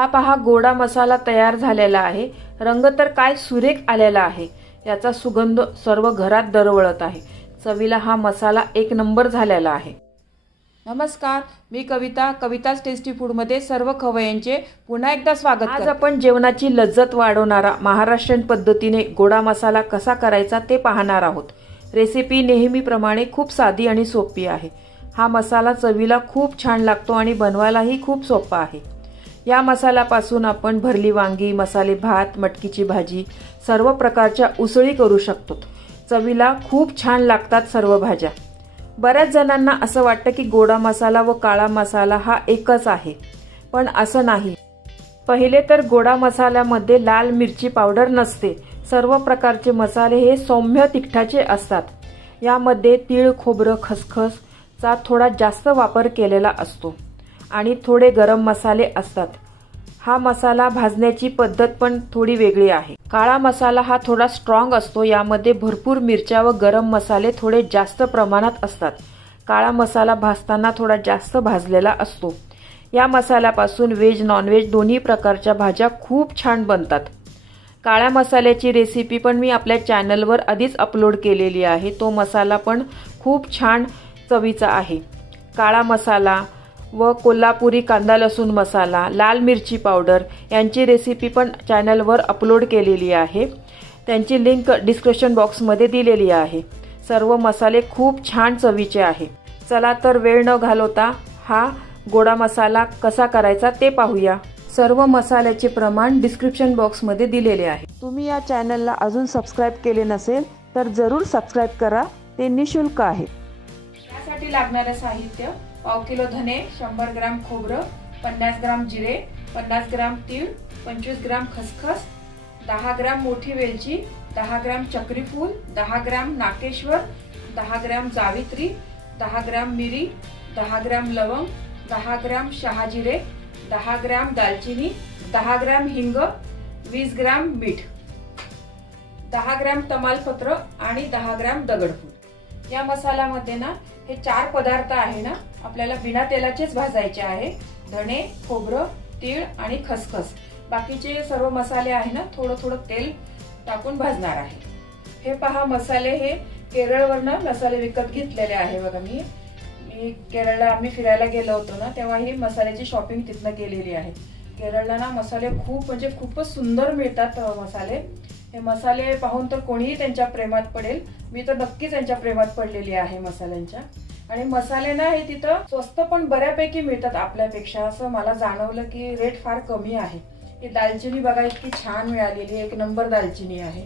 हा पहा गोडा मसाला तयार झालेला आहे। रंग तर काय सुरेख आलेला आहे। याचा सुगंध सर्व घरात दरवळत आहे। चवीला हा मसाला एक नंबर झालेला आहे। नमस्कार, मी कविता, कविताच टेस्टी फूड मध्ये सर्व खवय्यांचे पुन्हा एकदा स्वागत करते। आज आपण जेवणाची लज्जत वाढवणारा महाराष्ट्रीयन पद्धतीने गोडा मसाला कसा करायचा ते पाहणार आहोत। रेसिपी नेहमीप्रमाणे खूप साधी आणि सोपी आहे। हा मसाला चवीला खूप छान लागतो आणि बनवायलाही खूप सोपा आहे। या मसाल्यापासून आपण भरली वांगी, मसाले भात, मटकीची भाजी, सर्व प्रकारच्या उसळी करू शकतो। चवीला खूप छान लागतात सर्व भाज्या। बऱ्याच जणांना असं वाटतं की गोडा मसाला व काळा मसाला हा एकच आहे, पण असं नाही। पहिले तर गोडा मसाल्यामध्ये लाल मिरची पावडर नसते। सर्व प्रकारचे मसाले हे सौम्य तिखटाचे असतात। यामध्ये तीळ, खोबरं, खसखसचा थोडा जास्त वापर केलेला असतो आणि थोडे गरम मसाले असतात। हा मसाला भाजण्याची पद्धत पण थोडी वेगळी आहे। काळा मसाला हा थोडा स्ट्रॉंग असतो। यामध्ये भरपूर मिरच्या व गरम मसाले थोडे जास्त प्रमाणात असतात। काळा मसाला भाजताना थोडा जास्त भाजलेला असतो। या मसाल्यापासून व्हेज नॉनव्हेज दोन्ही प्रकारच्या भाज्या खूप छान बनतात। काळ्या मसाल्याची रेसिपी पण मी आपल्या चॅनलवर आधीच अपलोड केलेली आहे। तो मसाला पण खूप छान चवीचा आहे। काळा मसाला व कोल्हापुरी कांदा लसूण मसाला, लाल मिरची पावडर यांची रेसिपी पण चॅनलवर अपलोड केलेली आहे। त्यांची लिंक डिस्क्रिप्शन बॉक्समध्ये दिलेली आहे। सर्व मसाले खूप छान चवीचे आहे। चला तर वेळ न घालवता हा गोडा मसाला कसा करायचा ते पाहूया। सर्व मसाल्याचे प्रमाण डिस्क्रिप्शन बॉक्समध्ये दिलेले आहे। तुम्ही या चॅनलला अजून सबस्क्राईब केले नसेल तर जरूर सबस्क्राईब करा, ते निशुल्क आहे। यासाठी लागणारे साहित्य: पाव किलो धने, 100 ग्राम खोबरं, 50 ग्राम जिरे, 50 ग्राम तीळ, 25 ग्राम खसखस, 10 ग्राम मोठी वेलची, 10 ग्राम चक्रीफूल, 10 ग्राम नाकेश्वर, 10 ग्राम जावित्री, 10 ग्राम मिरी, 10 ग्राम लवंग, 10 ग्राम शहाजिरे, 10 ग्राम दालचिनी, 10 ग्राम हिंग, 20 ग्राम मीठ, 10 ग्राम तमालपत्र आणि 10 ग्राम दगडफूल। या मसाल्यामध्ये ना हे 4 पदार्थ आहे ना आपल्याला बिना तेलाचेच भाजायचे आहे। धणे, खोबरं, तीळ आणि खसखस। बाकीचे सर्व मसाले आहे ना थोडं थोडं तेल टाकून भाजणार आहे। हे पहा मसाले हे केरळवरनं मसाले विकत घेतलेले आहे बघा। मी केरळला आम्ही फिरायला गेलो होतो ना तेव्हा ही मसाल्याची शॉपिंग तिथनं केलेली आहे। केरळला ना मसाले खूप म्हणजे खूपच सुंदर मिळतात मसाले। हे मसाले पाहून तर कोणीही त्यांच्या प्रेमात पडेल। मी तर नक्कीच त्यांच्या प्रेमात पडलेली आहे मसाल्यांच्या। आणि मसाले ना हे तिथं स्वस्त पण बऱ्यापैकी मिळतात आपल्यापेक्षा, असं मला जाणवलं की रेट फार कमी आहे। ही दालचिनी बघा इतकी छान मिळालेली, एक नंबर दालचिनी आहे।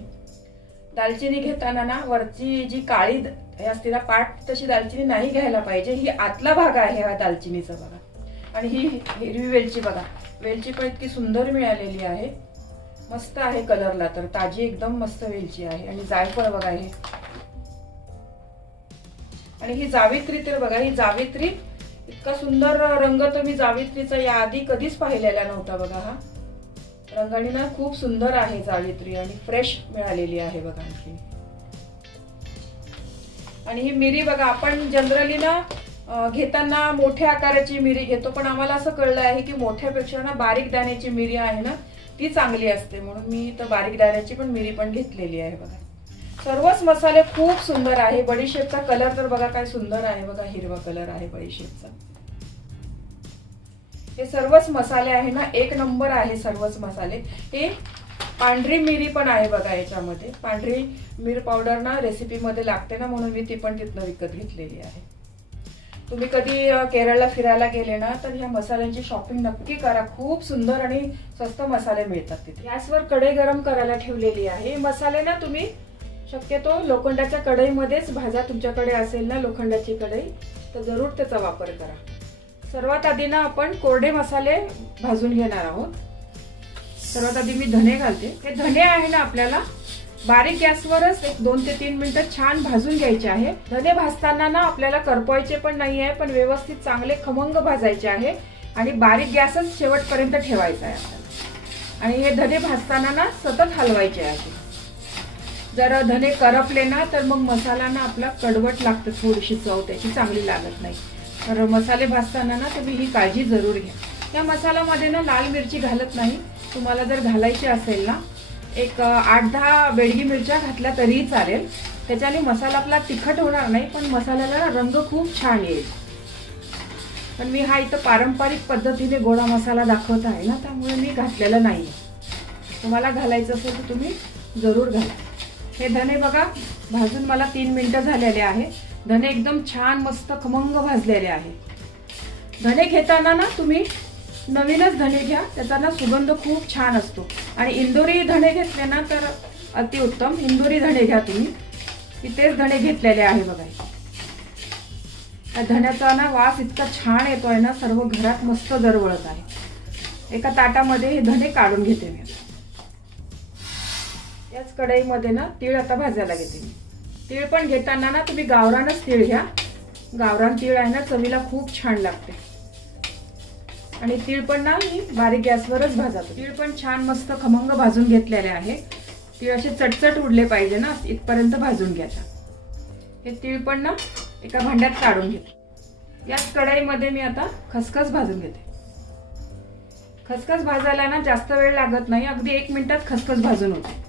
दालचिनी घेताना ना वरची जी काळी असते ना पाट तशी दालचिनी नाही घ्यायला पाहिजे। ही आतला भाग आहे हा दालचिनीचा बघा। आणि ही हिरवी वेलची बघा, वेलची पण इतकी सुंदर मिळालेली आहे, मस्त आहे कलरला तर, ताजी एकदम मस्त वेलची आहे। आणि जायफळ बघा हे, आणि ही जावित्री तर बघा, ही जावित्री इतका सुंदर रंग तर मी जावित्रीचा याआधी कधीच पाहिलेला नव्हता बघा। हा रंगाने ना खूप सुंदर आहे जावित्री आणि फ्रेश मिळालेली आहे बघा आणखी। आणि ही मिरी बघा, आपण जनरली ना घेताना मोठ्या आकाराची मिरी घेतो, पण आम्हाला असं कळलं आहे की मोठ्यापेक्षा ना बारीक दाण्याची मिरी आहे ना ती चांगली असते, म्हणून मी तर बारीक दाण्याची पण मिरी पण घेतलेली आहे बघा। सर्वच मसाले खूप सुंदर आहे। बडीशेपचा कलर तर बघा काय सुंदर आहे बघा, हिरवा कलर आहे बडीशेपचा। हे सर्वच मसाले आहे ना एक नंबर आहे सर्वच मसाले। हे पांढरी मिरी पण आहे बघा याच्यामध्ये। पांढरी मिर पावडर ना रेसिपी मध्ये लागते ना, म्हणून मी ती पण तिथनं विकत घेतलेली आहे। तुम्ही कधी केरळला फिरायला गेले ना तर ह्या मसाल्यांची शॉपिंग नक्की करा। खूप सुंदर आणि स्वस्त मसाले मिळतात तिथे। गॅसवर कढई गरम करायला ठेवलेली आहे। मसाले ना तुम्ही शक्यतो लोखंडाच्या कढईमध्येच भाजा। तुमच्याकडे असेल ना लोखंडाची कढई तर जरूर त्याचा वापर करा। सर्वात आधी ना आपण कोरडे मसाले भाजून घेणार आहोत। सर्वात आधी मी धने घालते। हे धने आहे ना आपल्याला बारीक गॅसवरच 2 ते 3 मिनिटं छान भाजून घ्यायचे आहे। धने भाजताना ना आपल्याला करपवायचे पण नाही आहे, पण व्यवस्थित चांगले खमंग भाजायचे आहे आणि बारीक गॅसच शेवटपर्यंत ठेवायचा आहे आपल्याला। आणि हे धने भाजताना ना सतत हलवायचे आहे। जर धने करपले ना तर मग मसाला ना आपला कडवट लागतो, थोडीशी चव त्याची चांगली लागत नाही। तर मसाले भाजताना ना तुम्ही ही काळजी जरूर घ्या। या मसाल्यामध्ये ना लाल मिरची घालत नाही. तुम्हाला जर घालायची असेल ना एक 8-10 बेडगी मिरच्या घातल्या तरीही चालेल. त्याच्याने मसाला आपला तिखट होणार नाही, पण मसाल्याला रंग खूप छान येईल. पण मी हा इथं पारंपरिक पद्धतीने गोडा मसाला दाखवत आहे ना, त्यामुळे मी घातलेला नाही. तुम्हाला घालायचं असेल तर तुम्ही जरूर घाला. हे धने बघा भाजून मला 3 मिनिटं झालेले आहे. धने एकदम छान मस्त खमंग भाजलेले आहे. धने घेताना ना तुम्ही नवीनच धने घ्या, त्याचा ना सुगंध खूप छान असतो. आणि इंदोरी धने घेतले ना तर अतिउत्तम. इंदोरी धने घ्या तुम्ही. तेच धने घेतलेले आहे बघा. या धण्याचा ना वास इतका छान येतोय ना, सर्व घरात मस्त दरवळत आहे. एका ताटामध्ये हे धने काढून घेते मी. याच कढईमध्ये ना तीळ आता भाजायला घेते मी. तीळ पण घेताना ना तुम्ही गावरानच तीळ घ्या. गावरान तीळ आहे ना चवीला खूप छान लागते. आणि तीळ पण ना मी बारीक गॅसवरच भाजतो. तीळ पण छान मस्त खमंग भाजून घेतलेले आहे. तीळ असे चटचट उडले पाहिजे ना, इथपर्यंत भाजून घ्यायचा. हे तीळ पण ना एका भांड्यात काढून घेते. याच कढईमध्ये मी आता खसखस भाजून घेते. खसखस भाजायला ना जास्त वेळ लागत नाही, अगदी 1 मिनिटात खसखस भाजून होते.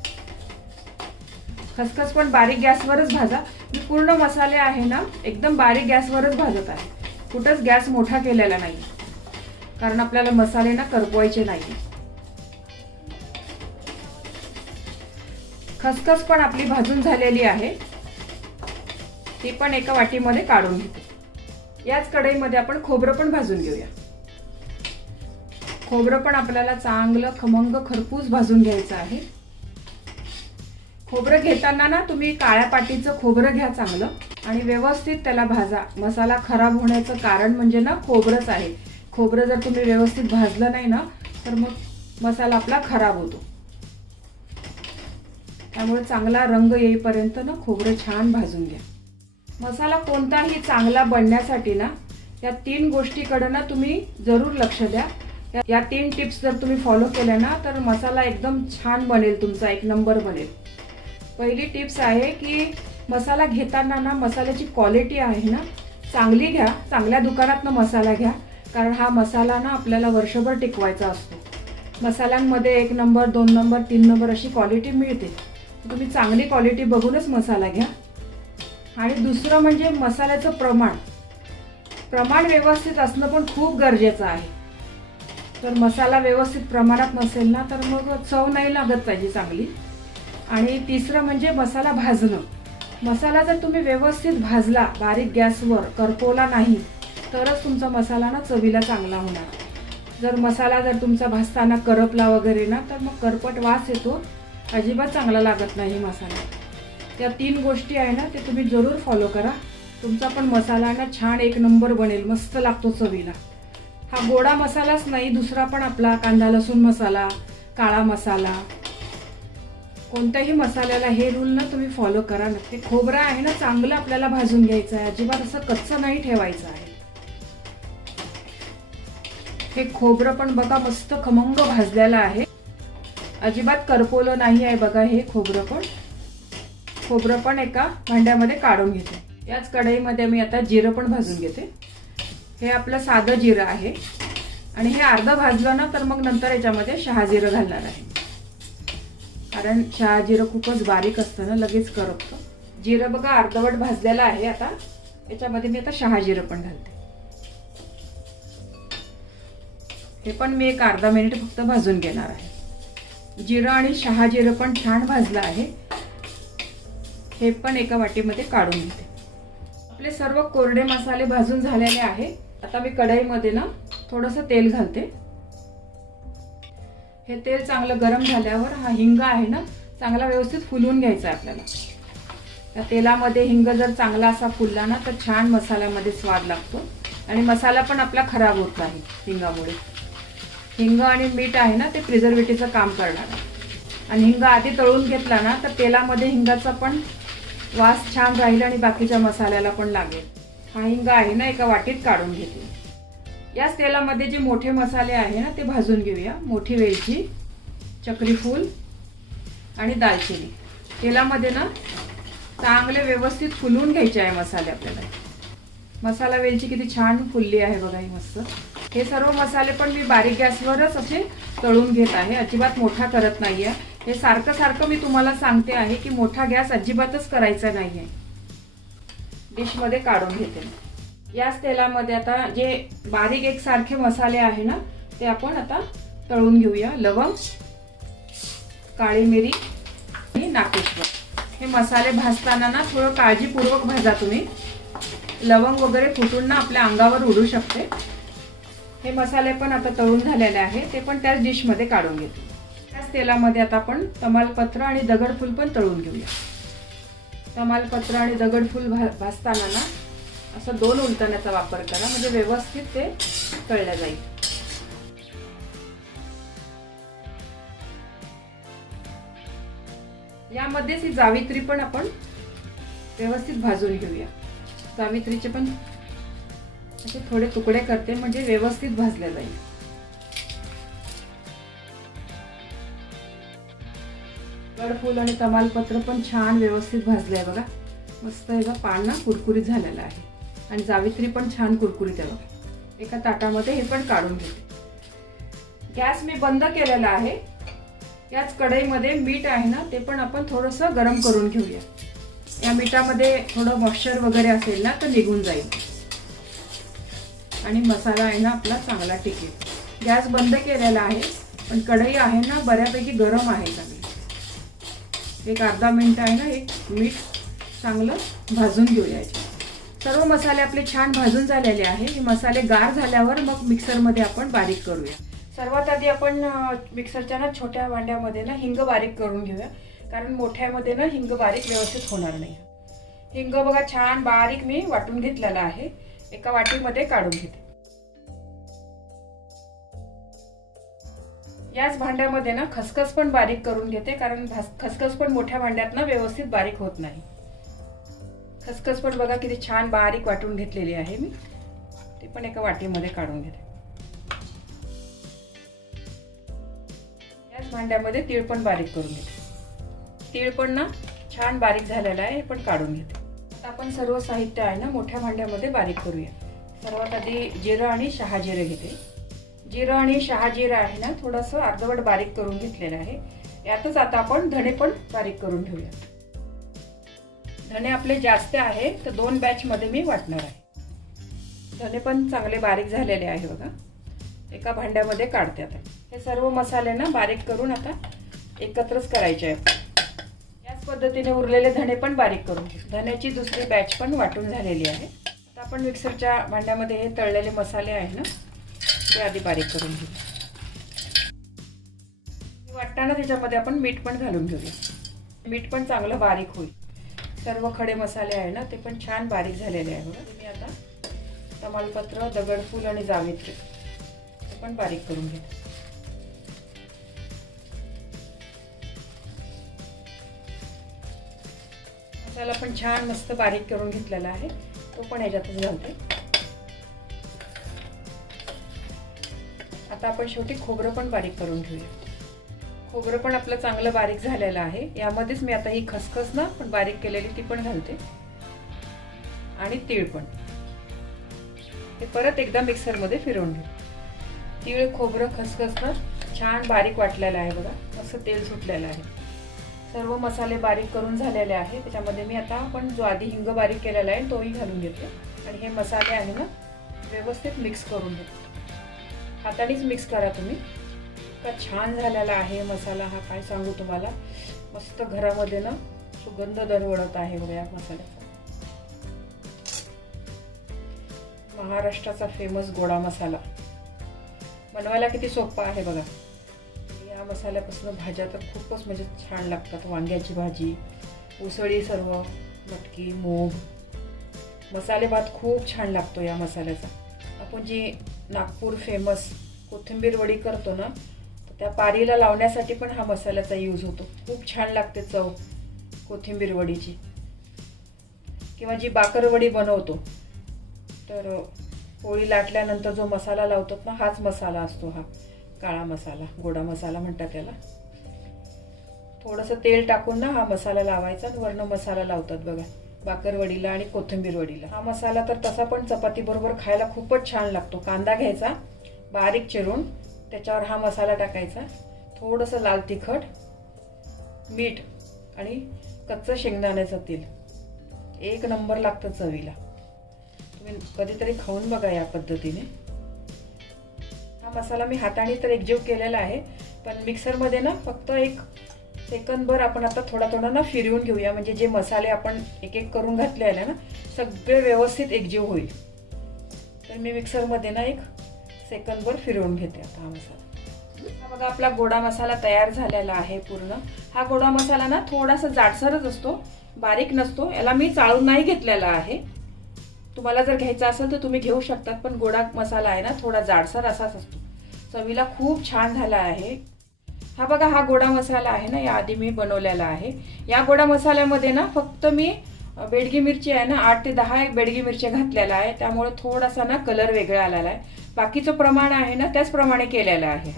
खसखस पण बारीक गॅसवरच भाजा. मी पूर्ण मसाले आहे ना एकदम बारीक गॅसवरच भाजत आहे. कुठंच गॅस मोठा केलेला नाही, कारण आपल्याला मसाले ना करपवायचे नाही. खसखस पण आपली भाजून झालेली आहे. ती पण एका वाटीमध्ये काढून घेते. याच कढईमध्ये आपण खोबरं पण भाजून घेऊया. खोबरं पण आपल्याला चांगलं खमंग खरपूस भाजून घ्यायचं आहे. खोबरं घेताना ना तुम्ही काळ्या पाटीचं खोबरं घ्या चांगलं आणि व्यवस्थित त्याला भाजा. मसाला खराब होण्याचं कारण म्हणजे ना खोबरंच आहे. खोबरं जर तुम्ही व्यवस्थित भाजलं नाही ना तर मग मसाला आपला खराब होतो. त्यामुळे चांगला रंग येईपर्यंत ना खोबरं छान भाजून घ्या. मसाला कोणताही चांगला बनण्यासाठी ना या 3 गोष्टीकडे ना तुम्ही जरूर लक्ष द्या. या 3 टिप्स जर तुम्ही फॉलो केल्या ना तर मसाला एकदम छान बनेल, तुमचा 1 नंबर बनेल. पहिली टिप्स आहे की मसाला घेताना ना मसाल्याची क्वालिटी आहे ना चांगली घ्या. चांगल्या दुकानातनं मसाला घ्या, कारण हा मसाला ना आपल्याला वर्षभर टिकवायचा असतो. मसाल्यांमध्ये 1 नंबर 2 नंबर 3 नंबर अशी क्वालिटी मिळते. तुम्ही चांगली क्वालिटी बघूनच मसाला घ्या. आणि दुसरं म्हणजे मसाल्याचं प्रमाण व्यवस्थित असणं पण खूप गरजेचं आहे. तर मसाला व्यवस्थित प्रमाणात नसेल ना तर मग चव नाही लागत पाहिजे चांगली. आणि तिसरं म्हणजे मसाला भाजणं. मसाला जर तुम्ही व्यवस्थित भाजला, बारीक गॅसवर करपवला नाही तरच तुमचा मसाला ना चवीला चांगला होणार. जर मसाला जर तुमचा भाजताना करपला वगैरे ना तर मग करपट वास येतो, अजिबात चांगला लागत नाही मसाला. त्या 3 गोष्टी आहे ना ते तुम्ही जरूर फॉलो करा. तुमचा पण मसाला ना छान 1 नंबर बनेल, मस्त लागतो चवीला. हा गोडा मसालाच नाही, दुसरा पण आपला कांदा लसूण मसाला, काळा मसाला, कोणत्याही मसाल्याला हे रूल ना तुम्ही फॉलो करा नक्की. खोबरं आहे ना चांगलं आपल्याला भाजून घ्यायचं आहे, अजिबात असं कच्चं नाही ठेवायचं आहे. हे खोबरं पण बघा मस्त खमंग भाजलेलं आहे, अजिबात करपवलं नाही आहे बघा. हे खोबरं पण एका भांड्यामध्ये काढून घेते. याच कढईमध्ये मी आता जिरं पण भाजून घेते. हे आपलं साधं जिरं आहे आणि हे अर्धं भाजलं ना तर मग नंतर याच्यामध्ये शहाजिरं घालणार आहे, कारण शहाजिरं खूपच बारीक असतं ना, लगेच करपतं. जिरं बघा अर्धवट भाजलेलं आहे. आता याच्यामध्ये मी आता शहाजिरं पण घालते. हे पण मी एक अर्धा मिनिट फक्त भाजून घेणार आहे. जिरं आणि शहाजिरं पण छान भाजलं आहे. हे पण एका वाटीमध्ये काढून घेते. आपले सर्व कोरडे मसाले भाजून झालेले आहे. आता मी कढईमध्ये ना थोडंसं तेल घालते. हे तेल चांगलं गरम झाल्यावर हा हिंग आहे ना चांगला व्यवस्थित फुलवून घ्यायचा आहे आपल्याला. त्या तेलामध्ये हिंग जर चांगला असा फुलला ना तर छान मसाल्यामध्ये स्वाद लागतो आणि मसाला पण आपला खराब होत नाही हिंगामुळे. हिंग आणि मीठ आहे ना ते प्रिझर्वेटिव्हचं काम करणार आहे. आणि हिंग आधी तळून घेतला ना तर तेलामध्ये हिंगाचा पण वास छान राहील आणि बाकीच्या मसाल्याला पण लागेल. हा हिंग आहे ना एका वाटीत काढून घेते. याच तेलामध्ये जे मोठे मसाले आहे ना ते भाजून घेऊया. मोठी वेलची, चक्री फूल आणि दालचिनी तेलामध्ये ना चांगले व्यवस्थित फुलवून घ्यायचे आहे मसाले आपल्याला. मसाला वेलची किती छान फुलली आहे बघा ही मस्त. हे सर्व मसाले पण मी बारीक गॅसवरच असे तळून घेत आहे, अजिबात मोठा करत नाहीये. हे सारखं सारखं मी तुम्हाला सांगते आहे की मोठा गॅस अजिबातच करायचा नाहीये. डिशमध्ये काढून घेते. याच तेलामध्ये आता जे बारीक एकसारखे मसाले आहे ना ते आपण आता तळून घेऊया. लवंग, काळी मिरी आणि नाकेश्वर. हे मसाले भाजताना ना थोडं काळजीपूर्वक भाजा तुम्ही. लवंग वगैरे फुटून ना आपल्या अंगावर उडू शकते. हे मसाले पण आता तळून झालेले आहे, ते पण त्याच डिशमध्ये काढून घेते. त्याच तेलामध्ये आता आपण तमालपत्र आणि दगडफूल पण तळून घेऊया. तमालपत्र आणि दगडफूल भाजताना ना असं 2 उलटण्याचा वापर करा, म्हणजे व्यवस्थित ते तळलं जाईल. यामध्येच ही जावित्री पण आपण व्यवस्थित भाजून घेऊया. जावित्रीचे पण असे थोडे तुकडे करते, म्हणजे व्यवस्थित भाजले जाईल. दगडफूल आणि तमालपत्र पण छान व्यवस्थित भाजले आहे बघा. मस्त याचा पान ना कुरकुरीत झालेला आहे आणि जावित्री पण छान कुरकुरीत आहे बघा. एका ताटामध्ये हे पण काढून घेते. गॅस मी बंद केलेला आहे. याच कढईमध्ये मीठ आहे ना ते पण आपण थोडंसं गरम करून घेऊया. या मीठामध्ये थोडं मॉइश्चर वगैरे असेल ना तर निघून जाईल आणि मसाला आहे ना आपला चांगला टिकेल. गॅस बंद केलेला आहे, पण कढई आहे ना बऱ्यापैकी गरम आहे चांगली. एक अर्धा मिनिट आहे ना हे मीठ चांगलं भाजून घेऊया. सर्व मसाले आपले छान भाजून झालेले आहे. हे मसाले गार झाल्यावर मग मिक्सरमध्ये आपण बारीक करूया. सर्वात आधी आपण मिक्सरच्या ना छोट्या भांड्यामध्ये ना हिंग बारीक करून घेऊया, कारण मोठ्यामध्ये ना हिंग बारीक व्यवस्थित होणार नाही. हिंग बघा छान बारीक मी वाटून घेतलेला आहे. एका वाटीमध्ये काढून घेते. याच भांड्यामध्ये ना खसखस पण बारीक करून घेते, कारण खसखस पण मोठ्या भांड्यात ना व्यवस्थित बारीक होत नाही. खसखस पण बघा किती छान बारीक वाटून घेतलेली आहे मी. ती पण एका वाटीमध्ये काढून घेते. याच भांड्यामध्ये तीळ पण बारीक करून घेते. तीळ पण ना छान बारीक झालेला आहे, हे पण काढून घेते. आता आपण सर्व साहित्य आहे ना मोठ्या भांड्यामध्ये बारीक करूया. सर्वात आधी जिरं आणि शहाजिरं घेते. जिरं आणि शहाजिरं आहे ना थोडंसं अर्धवट बारीक करून घेतलेलं आहे. यातच आता आपण धणे पण बारीक करून घेऊया. धणे आपले जास्त आहे तर 2 बॅचमध्ये मी वाटणार आहे. धणे पण चांगले बारीक झालेले आहे बघा. एका भांड्यामध्ये काढते. आता हे सर्व मसाले ना बारीक करून आता एकत्रच करायचे आहे. याच पद्धतीने उरलेले धणे पण बारीक करून घेऊ. धण्याची दुसरी बॅच पण वाटून झालेली आहे. आता आपण मिक्सरच्या भांड्यामध्ये हे तळलेले मसाले आहे ना ते आधी बारीक करून घेऊ. वाटताना त्याच्यामध्ये आपण मीठ पण घालून घेऊया. मीठ पण चांगलं बारीक होईल. सर्व खडे मसाले आहे ना ते पण छान बारीक झालेले आहे बघा. मी आता तमालपत्र, दगडफूल आणि जावित्री ते पण बारीक करून घेते. मसाला पण छान मस्त बारीक करून घेतलेला आहे, तो पण याच्यातच घालते. आता आपण शेवटी खोबरं पण बारीक करून घेऊया. खोबरं पण आपलं चांगलं बारीक झालेलं आहे. यामध्येच मी आता ही खसखस ना पण बारीक केलेली ती पण घालते आणि तीळ पण. हे परत एकदा मिक्सरमध्ये फिरवून घेऊ. तीळ, खोबरं, खसखस ना छान बारीक वाटलेलं आहे बघा. असं तेल सुटलेलं आहे. सर्व मसाले बारीक करून झालेले आहे. त्याच्यामध्ये मी आता आपण जो आधी हिंग बारीक केलेला आहे तोही घालून घेते आणि हे मसाले आहे ना व्यवस्थित मिक्स करून घेते. हातानेच मिक्स करा तुम्ही. इतका छान झालेला आहे मसाला हा, काय सांगू तुम्हाला. मस्त घरामध्ये ना सुगंध दरवळत आहे बघा या मसाल्याचा. महाराष्ट्राचा फेमस गोडा मसाला बनवायला किती सोपा आहे बघा. या मसाल्यापासून भाज्या तर खूपच म्हणजे छान लागतात. वांग्याची भाजी, उसळी, सर्व मटकी, मूग, मसाले भात खूप छान लागतो या मसाल्याचा. आपण जी नागपूर फेमस कोथिंबीर वडी करतो ना तर त्या पारीला लावण्यासाठी पण हा मसाल्याचा यूज होतो. खूप छान लागते चव कोथिंबीर वडीची. किंवा जी बाकरवडी बनवतो तर पोळी लाटल्यानंतर जो मसाला लावतात ना हाच मसाला असतो. हा काळा मसाला, गोडा मसाला म्हणतात त्याला. थोडंसं तेल टाकून ना हा मसाला लावायचा आणि वरनं मसाला लावतात बघा बाकरवडीला आणि कोथिंबीर वडीला. हा मसाला तर तसा पण चपाती बरोबर खायला खूपच छान लागतो. कांदा घ्यायचा बारीक चिरून त्याच्यावर हा मसाला टाकायचा, थोडंसं लाल तिखट, मीठ आणि कच्चं शेंगदाण्याचं तेल. एक नंबर लागतं चवीला. तुम्ही कधीतरी खाऊन बघा या पद्धतीने. हा मसाला मी हाताने तर एकजीव केलेला आहे, पण मिक्सरमध्ये ना फक्त एक सेकंदभर आपण आता थोडा थोडा ना फिरवून घेऊया, म्हणजे जे मसाले आपण एक एक करून घातले आहे ना सगळे व्यवस्थित एकजीव होईल. तर मी मिक्सरमध्ये ना एक सेकंदभर फिरवून घेते आता हा मसाला. हा बघा आपला गोडा मसाला तयार झालेला आहे पूर्ण. हा गोडा मसाला ना थोडासा जाडसरच असतो, बारीक नसतो. याला मी चाळून नाही घेतलेला आहे. तुम्हाला जर घ्यायचा असेल तर तुम्ही घेऊ शकतात, पण गोडा मसाला आहे ना थोडा जाडसर असाच असतो. चवीला खूप छान झाला आहे. हा बघा हा गोडा मसाला आहे ना, याआधी मी बनवलेला आहे. या गोडा मसाल्यामध्ये ना फक्त मी बेडगी मिरची आहे ना 8 ते 10 बेडगी मिरची घातलेला आहे, त्यामुळे थोडासा ना कलर वेगळा आलेला आहे. बाकीचं प्रमाण आहे ना त्याचप्रमाणे केलेलं आहे.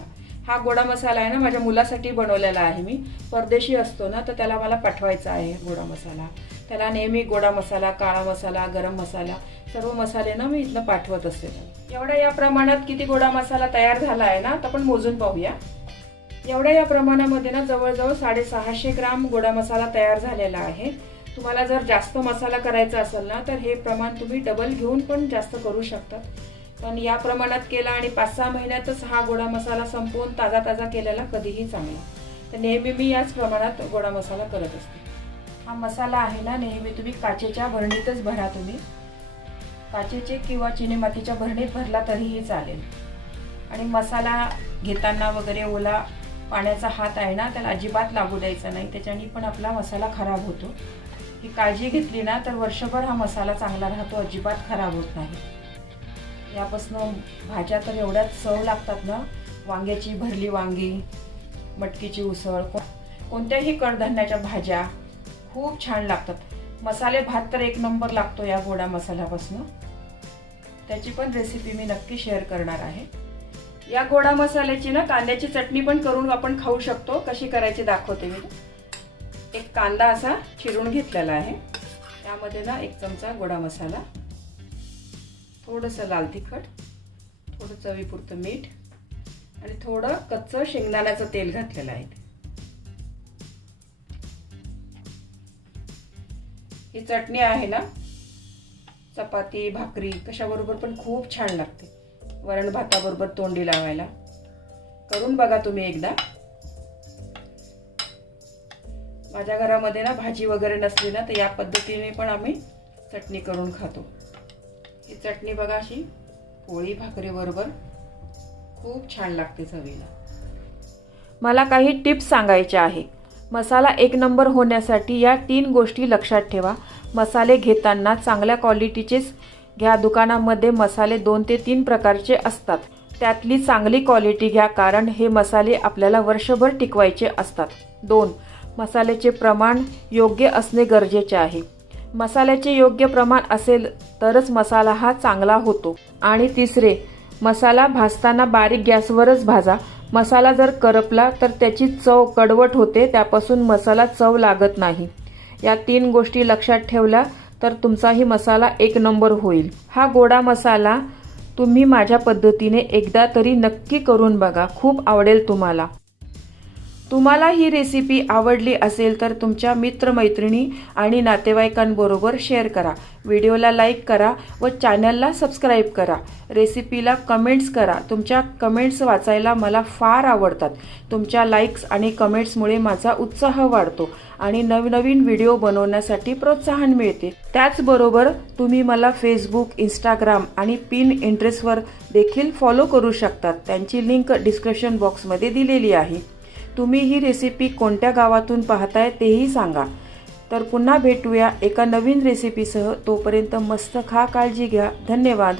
हा गोडा मसाला आहे ना माझ्या मुलासाठी बनवलेला आहे मी. परदेशी असतो ना तर त्याला मला पाठवायचा आहे गोडा मसाला. त्याला नेहमी गोडा मसाला, काळा मसाला, गरम मसाला सर्व मसाले ना मी इथनं पाठवत असते. एवढ्या या प्रमाणात किती गोडा मसाला तयार झाला आहे ना आता आपण मोजून पाहूया. एवढ्या या प्रमाणामध्ये ना जवळजवळ 650 ग्राम गोडा मसाला तयार झालेला आहे. तुम्हाला जर जास्त मसाला करायचा असेल ना तर हे प्रमाण तुम्ही डबल घेऊन पण जास्त करू शकतात. पण या प्रमाणात केला आणि 5-6 महिन्यातच हा गोडा मसाला संपवून ताजा ताजा केलेला कधीही चांगला. तर नेहमी मी याच प्रमाणात गोडा मसाला करत असते. हा मसाला आहे ना नेहमी तुम्ही काचेच्या भरणीतच भरा. तुम्ही काचेचे किंवा चिनी मातीच्या भरणीत भरला तरीही चालेल. आणि मसाला घेताना वगैरे ओला पाण्याचा हात आहे ना त्याला अजिबात लागू द्यायचा नाही, त्याच्याने पण आपला मसाला खराब होतो. ही काळजी घेतली ना तर वर्षभर हा मसाला चांगला राहतो, अजिबात खराब होत नाही. यापासून भाज्या तर एवढ्या चव लागतात ना, वांग्याची भरली वांगी, मटकीची उसळ, कोणत्याही कडधान्याच्या भाज्या खूप छान लागतात. मसाले भात तर एक नंबर लागतो या गोडा मसाल्यापासून. त्याची पण रेसिपी मी नक्की शेअर करणार आहे. या गोडा मसाल्याची ना कांद्याची चटणी पण करून आपण खाऊ शकतो. कशी करायची दाखवते मी. एक कांदा असा चिरून घेतलेला आहे, त्यामध्ये ना 1 चमचा गोडा मसाला, थोडंसं लाल तिखट, थोडं चवीपुरतं मीठ आणि थोडं कच्चं शेंगदाण्याचं तेल घातलेलं आहे. ही चटणी आहे ना चपाती, भाकरी कशाबरोबर पण खूप छान लागते. वरण भाताबरोबर तोंडी लावायला. करून बघा तुम्ही एकदा. माझ्या घरामध्ये ना भाजी वगैरे नसली ना तर या पद्धतीने पण आम्ही चटणी करून खातो. ही चटणी बघा अशी पोळी भाकरी बरोबर खूप छान लागते चवीला. मला काही टिप्स सांगायच्या आहे. मसाला एक नंबर होण्यासाठी या 3 गोष्टी लक्षात ठेवा. मसाले घेताना चांगल्या क्वालिटीचेच घ्या. दुकानामध्ये मसाले 2 ते 3 प्रकारचे असतात, त्यातली चांगली क्वालिटी घ्या, कारण हे मसाले आपल्याला वर्षभर टिकवायचे असतात. 2. मसाल्याचे प्रमाण योग्य असणे गरजेचे आहे. मसाल्याचे योग्य प्रमाण असेल तरच मसाला हा चांगला होतो. आणि 3. मसाला भाजताना बारीक गॅसवरच भाजा. मसाला जर करपला तर त्याची चव कडवट होते, त्यापासून मसाला चव लागत नाही. या 3 गोष्टी लक्षात ठेवल्या तर तुमचाही मसाला एक नंबर होईल. हा गोडा मसाला तुम्ही माझ्या पद्धतीने एकदा तरी नक्की करून बघा, खूप आवडेल तुम्हाला. तुम्हाला ही रेसिपी आवडली असेल तर तुमच्या मित्रमैत्रिणी आणि नातेवाईकांबरोबर शेअर करा. व्हिडिओला लाईक करा व चॅनलला सबस्क्राईब करा. रेसिपीला कमेंट्स करा. तुमच्या कमेंट्स वाचायला मला फार आवडतात. तुमच्या लाईक्स आणि कमेंट्समुळे माझा उत्साह वाढतो आणि नवनवीन व्हिडिओ बनवण्यासाठी प्रोत्साहन मिळते. त्याचबरोबर तुम्ही मला फेसबुक, इंस्टाग्राम आणि पिनइंटरेस्टवर देखील फॉलो करू शकतात. त्यांची लिंक डिस्क्रिप्शन बॉक्समध्ये दिलेली आहे. तुम्ही ही रेसिपी कोणत्या गावातून पाहताय तेही सांगा. तर पुन्हा भेटूया एका नवीन रेसिपीसह. तोपर्यंत मस्त खा, काळजी घ्या. धन्यवाद.